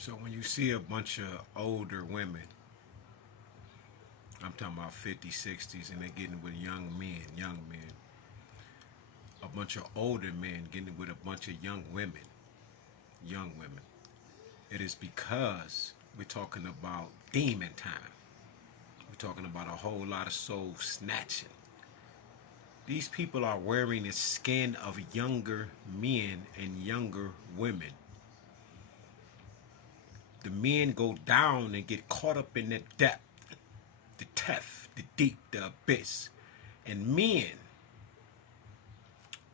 So when you see a bunch of older women, I'm talking about 50s, 60s, and they're getting with young men, a bunch of older men getting with a bunch of young women, it is because we're talking about demon time. We're talking about a whole lot of soul snatching. These people are wearing the skin of younger men and younger women. The men go down and get caught up in the depth, the depth, the deep, the abyss. And men,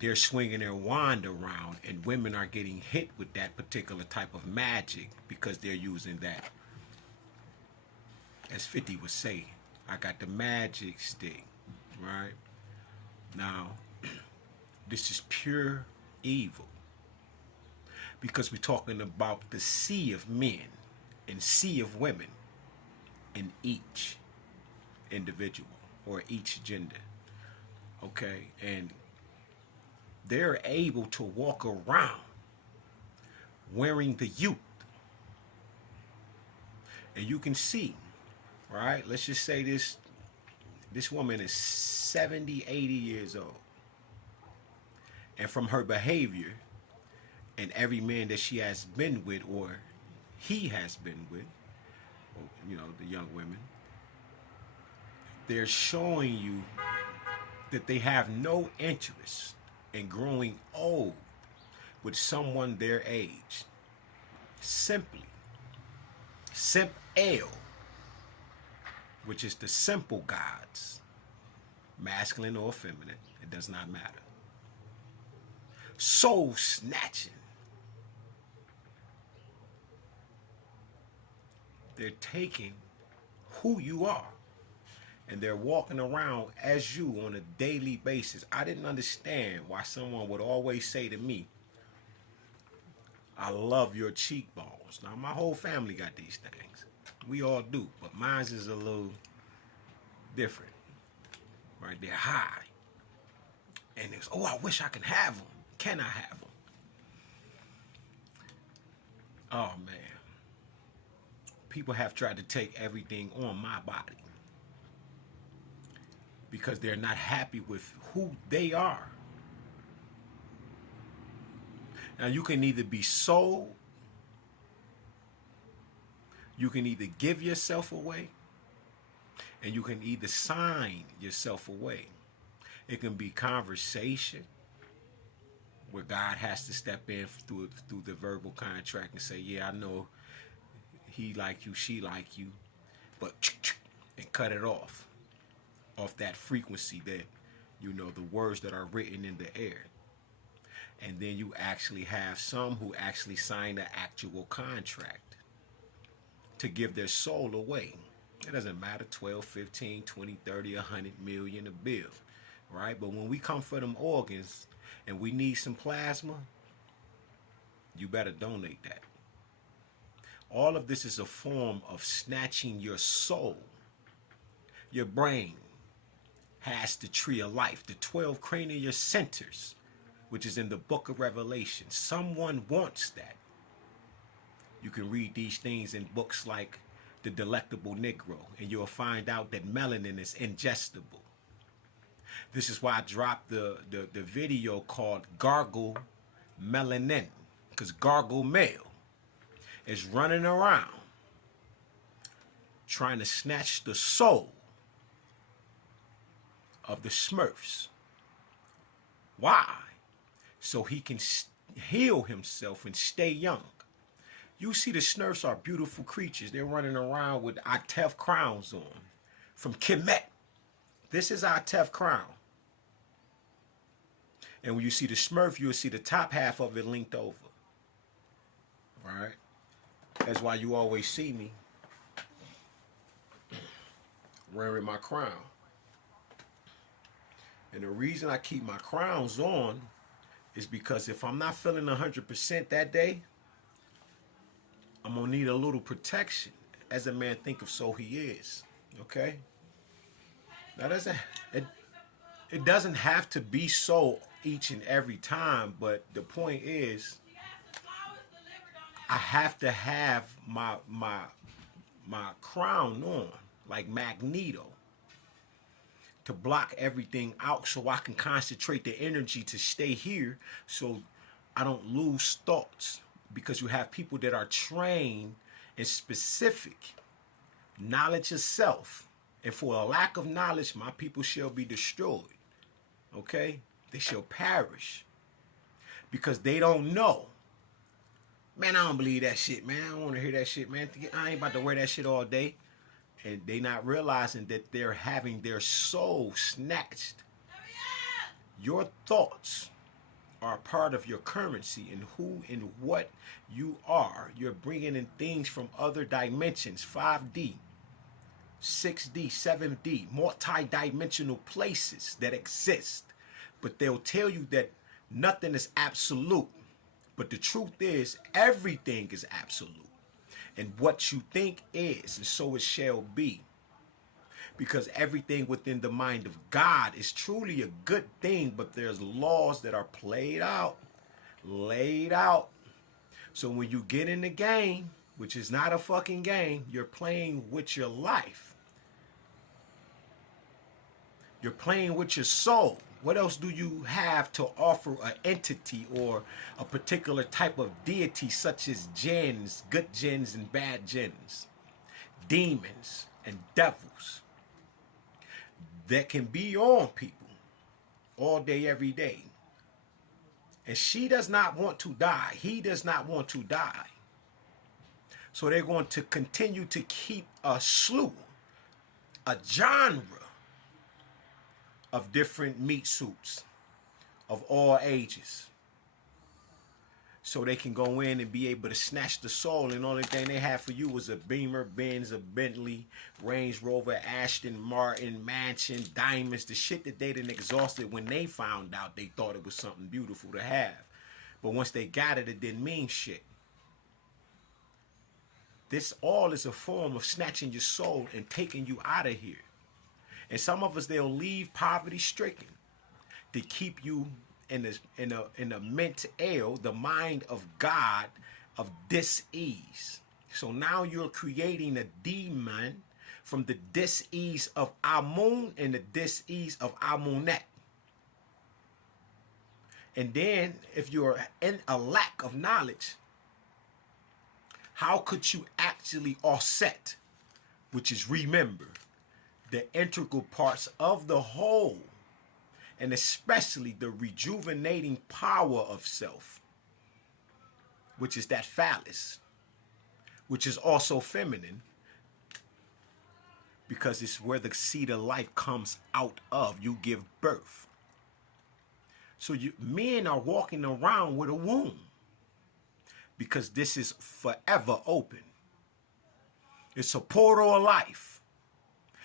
they're swinging their wand around, and women are getting hit with that particular type of magic because they're using that. As 50 would say, I got the magic stick, right? Now, this is pure evil because we're talking about the sea of men and sea of women in each individual or each gender. Okay, and they're able to walk around wearing the youth. And you can see, right? Let's just say this woman is 70, 80 years old. And from her behavior and every man that she has been with or he has been with, you know, the young women, they're showing you that they have no interest in growing old with someone their age. Simply, simp L, which is the simple gods, masculine or feminine, it does not matter. Soul snatching. They're taking who you are and they're walking around as you on a daily basis. I didn't understand why someone would always say to me, I love your cheekbones. Now, my whole family got these things. We all do, but mine's is a little different. Right? They're high. And it's, oh, I wish I could have them. Can I have them? Oh, man. People have tried to take everything on my body because they're not happy with who they are. Now, you can either be sold, you can either give yourself away, and you can either sign yourself away. It can be conversation where God has to step in through the verbal contract and say, yeah, I know he like you, she like you, but and cut it off that frequency that, you know, the words that are written in the air. And then you actually have some who actually sign an actual contract to give their soul away. It doesn't matter, 12, 15, 20, 30, 100 million a bill, right? But when we come for them organs and we need some plasma, you better donate that. All of this is a form of snatching your soul. Your brain has the tree of life, the 12 cranial centers, which is in the book of Revelation. Someone wants that. You can read these things in books like The Delectable Negro, and you'll find out that melanin is ingestible. This is why I dropped the video called Gargle Melanin, because Gargle Male is running around trying to snatch the soul of the Smurfs. Why? So he can heal himself and stay young. You see, the Smurfs are beautiful creatures. They're running around with Octave crowns on from Kemet. This is Octave crown. And when you see the Smurf, you'll see the top half of it linked over. All right? That's why you always see me wearing my crown. And the reason I keep my crowns on is because if I'm not feeling 100% that day, I'm going to need a little protection. As a man thinketh, so he is. Okay? Now, it doesn't have to be so each and every time, but the point is, I have to have my crown on like Magneto to block everything out so I can concentrate the energy to stay here so I don't lose thoughts, because you have people that are trained in specific knowledge of self, and for a lack of knowledge my people shall be destroyed. Okay, they shall perish because they don't know. Man, I don't believe that shit, man. I don't want to hear that shit, man. I ain't about to wear that shit all day. And they not realizing that they're having their soul snatched. Your thoughts are part of your currency and who and what you are. You're bringing in things from other dimensions, 5D, 6D, 7D, multi-dimensional places that exist. But they'll tell you that nothing is absolute. But the truth is, everything is absolute. And what you think is, and so it shall be. Because everything within the mind of God is truly a good thing, but there's laws that are laid out. So when you get in the game, which is not a fucking game, you're playing with your life. You're playing with your soul. What else do you have to offer an entity or a particular type of deity such as jinns, good jinns and bad jinns, demons and devils that can be on people all day, every day? And she does not want to die. He does not want to die. So they're going to continue to keep a slew, a genre of different meat suits of all ages, so they can go in and be able to snatch the soul, and the only thing they have for you was a Beamer, Benz, a Bentley, Range Rover, Aston Martin, mansion, diamonds, the shit that they done exhausted. When they found out, they thought it was something beautiful to have, but once they got it, it didn't mean shit. This all is a form of snatching your soul and taking you out of here. And some of us, they'll leave poverty stricken to keep you in a mental, the mind of God, of dis-ease. So now you're creating a demon from the dis-ease of Amun and the dis-ease of Amunet. And then if you're in a lack of knowledge, how could you actually offset, which is remember, the integral parts of the whole, and especially the rejuvenating power of self, which is that phallus, which is also feminine, because it's where the seed of life comes out of. You give birth. So men are walking around with a womb because this is forever open. It's a portal of life.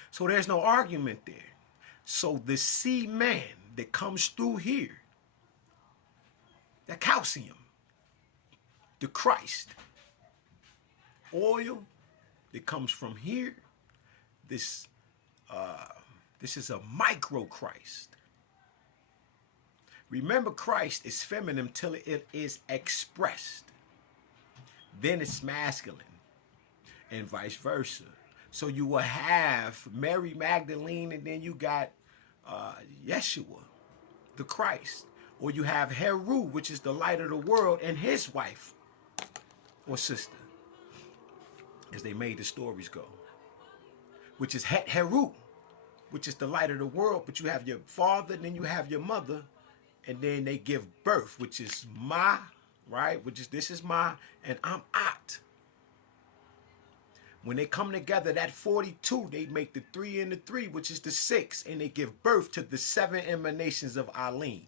So there's no argument there. So the seed man that comes through here, the calcium, the Christ, oil that comes from here, this is a micro Christ. Remember, Christ is feminine till it is expressed. Then it's masculine, and vice versa. So you will have Mary Magdalene, and then you got Yeshua, the Christ. Or you have Heru, which is the light of the world, and his wife or sister, as they made the stories go, which is Heru, which is the light of the world. But you have your father, and then you have your mother, and then they give birth, which is Ma, right? Which is, this is Ma, and I'm At. When they come together, that 42, they make the 3 and the 3, which is the 6, and they give birth to the 7 emanations of Aline,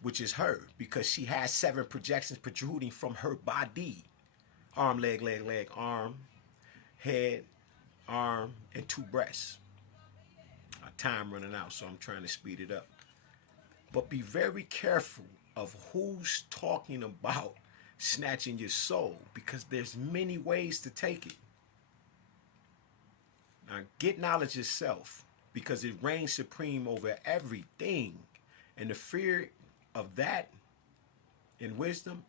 which is her, because she has 7 projections protruding from her body. Arm, leg, leg, leg, arm, head, arm, and 2 breasts. Our time running out, so I'm trying to speed it up. But be very careful of who's talking about snatching your soul, because there's many ways to take it. Now, get knowledge yourself, because it reigns supreme over everything. And the fear of that and wisdom